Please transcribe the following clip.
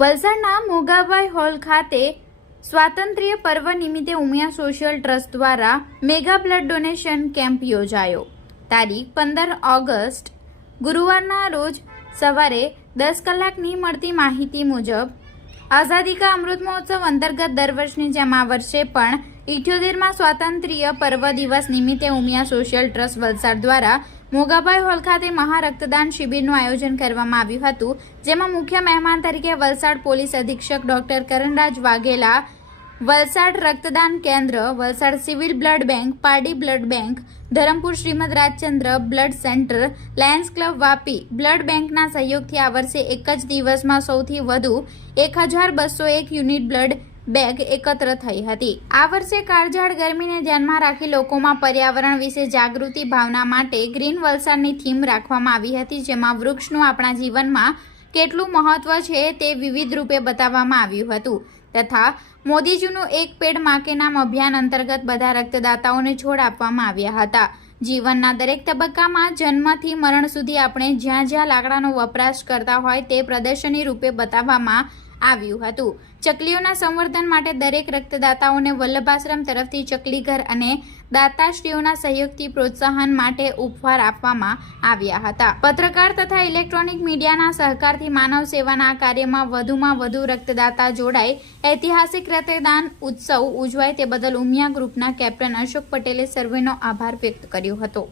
વલસાડના મોગાભાઈ હોલ ખાતે સ્વાતંત્ર્ય પર્વ નિમિત્તે ઉમિયા સોશિયલ ટ્રસ્ટ દ્વારા મેગા બ્લડ ડોનેશન કેમ્પ યોજાયો। તારીખ 15 ઓગસ્ટ ગુરુવારના રોજ સવારે 10 કલાકની મળતી માહિતી મુજબ આઝાદી કા અમૃત મહોત્સવ અંતર્ગત દર વર્ષની જેમ આ વર્ષે પણ 78માં સ્વાતંત્ર્ય પર્વ દિવસ નિમિત્તે ઉમિયા સોશિયલ ટ્રસ્ટ વલસાડ દ્વારા મોગાભાઈ હોલ ખાતે મહારક્તદાન શિબિરનું આયોજન કરવામાં આવ્યું હતું, જેમાં મુખ્ય મહેમાન તરીકે વલસાડ પોલીસ અધિક્ષક ડોક્ટર કરણરાજ વાઘેલા, વલસાડ રક્તદાન કેન્દ્ર, Valsad civil blood bank, Pardi blood bank, Dharampur Shrimad Rajchandra blood centre, Lions club Vapi blood બેંકના સહયોગથી આ વર્ષે એક જ દિવસમાં સૌથી વધુ 1201 યુનિટ બ્લડ બેગ એકત્ર થઈ હતી। આ વર્ષે કાળઝાળ ગરમીને ધ્યાનમાં રાખી લોકોમાં પર્યાવરણ વિશે જાગૃતિ ભાવના માટે ગ્રીન વલસાડની થીમ રાખવામાં આવી હતી, જેમાં વૃક્ષનું આપણા જીવનમાં કેટલું મહત્વ છે તે વિવિધ રૂપે બતાવવામાં આવ્યું હતું તથા મોદીજીનું એક પેડ માં કે નામ અભિયાન અંતર્ગત બધા રક્તદાતાઓને છોડ આપવામાં આવ્યા હતા। જીવનના દરેક તબક્કામાં જન્મથી મરણ સુધી આપણે જ્યાં જ્યાં લાકડાનો વપરાશ કરતા હોય તે પ્રદર્શની રૂપે બતાવવામાં આવ્યું હતું। ચકલીઓના સંવર્ધન માટે દરેક રક્તદાતાઓને વલ્લભાશ્રમ તરફથી ચકલીઘર અને દાતાશ્રીઓના સહયોગથી પ્રોત્સાહન માટે ઉપહાર આપવામાં આવ્યા હતા। પત્રકાર તથા ઇલેક્ટ્રોનિક મીડિયાના સહકારથી માનવ સેવાના આ કાર્યમાં વધુમાં વધુ રક્તદાતા જોડાય ઐતિહાસિક રક્તદાન ઉત્સવ ઉજવાય તે બદલ ઉમિયા ગ્રુપના કેપ્ટન અશોક પટેલે સર્વેનો આભાર વ્યક્ત કર્યો હતો।